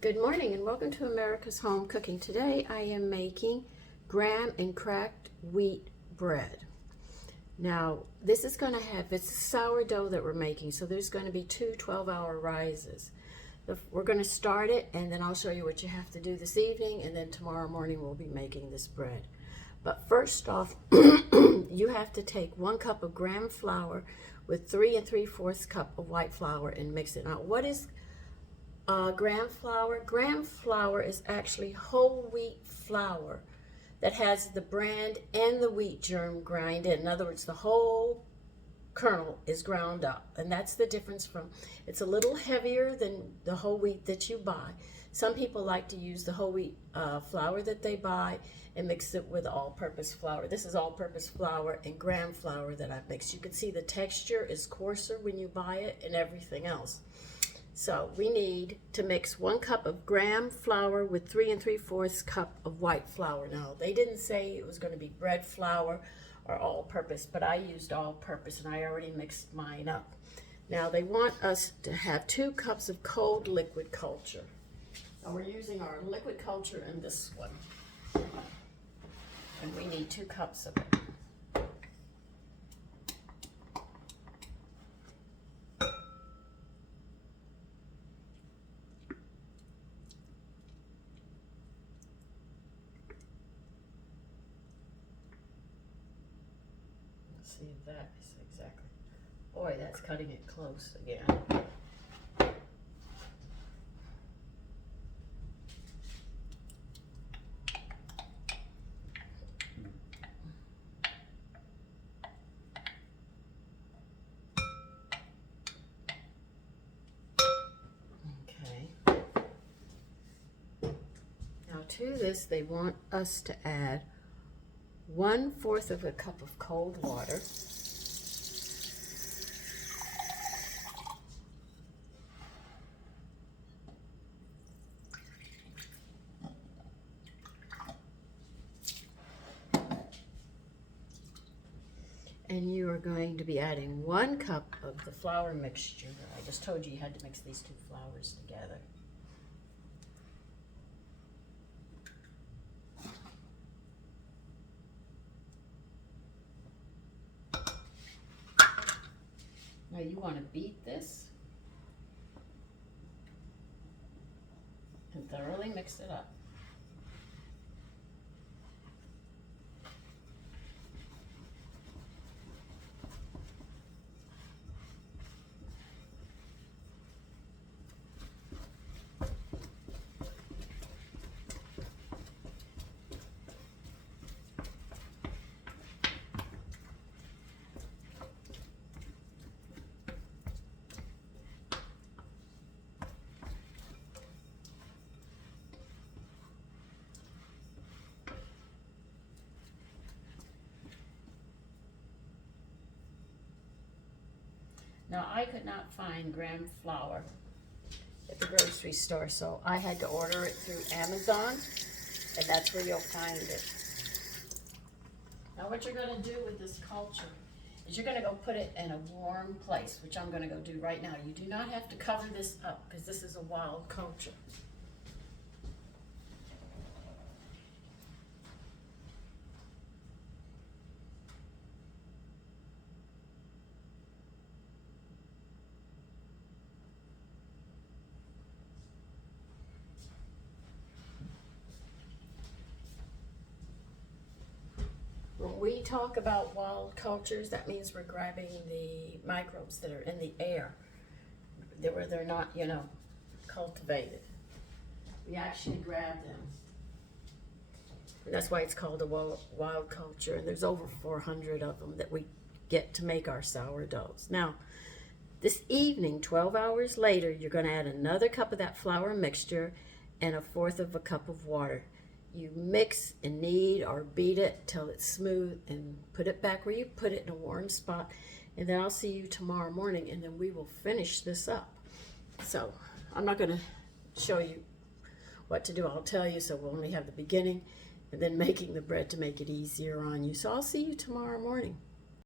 Good morning and welcome to America's Home Cooking. Today I am making graham and cracked wheat bread. Now this is going to have, it's sourdough that we're making, so there's going to be two 12-hour rises. We're going to start it and then I'll show you what you have to do this evening, and then tomorrow morning we'll be making this bread. But first off, you have to take 1 cup of graham flour with 3 3/4 cup of white flour and mix it. Now what is graham flour? Graham flour is actually whole wheat flour that has the bran and the wheat germ grind in. In other words, the whole kernel is ground up, and that's the difference from, it's a little heavier than the whole wheat that you buy. Some people like to use the whole wheat flour that they buy and mix it with all-purpose flour. This is all-purpose flour and graham flour that I've mixed. You can see the texture is coarser when you buy it and everything else. So we need to mix 1 cup of graham flour with 3 3/4 cup of white flour. Now they didn't say it was going to be bread flour or all-purpose, but I used all-purpose and I already mixed mine up. Now they want us to have 2 cups of cold liquid culture. Now we're using our liquid culture in this one, and we need 2 cups of it. See if that is exactly, boy, that's cutting it close again. Okay. Now to this, they want us to add 1/4 of a cup of cold water. And you are going to be adding 1 cup of the flour mixture. I just told you had to mix these 2 flours together. Now you want to beat this and thoroughly mix it up. Now I could not find graham flour at the grocery store, so I had to order it through Amazon, and that's where you'll find it. Now what you're going to do with this culture is you're going to go put it in a warm place, which I'm going to go do right now. You do not have to cover this up because this is a wild culture. When we talk about wild cultures, that means we're grabbing the microbes that are in the air, where they're not, cultivated. We actually grab them. And that's why it's called a wild culture. And there's over 400 of them that we get to make our sourdoughs. Now, this evening, 12 hours later, you're going to add another cup of that flour mixture and 1/4 cup of water. You mix and knead or beat it till it's smooth and put it back where you put it in a warm spot. And then I'll see you tomorrow morning, and then we will finish this up. So I'm not going to show you what to do. I'll tell you, so we'll only have the beginning and then making the bread to make it easier on you. So I'll see you tomorrow morning.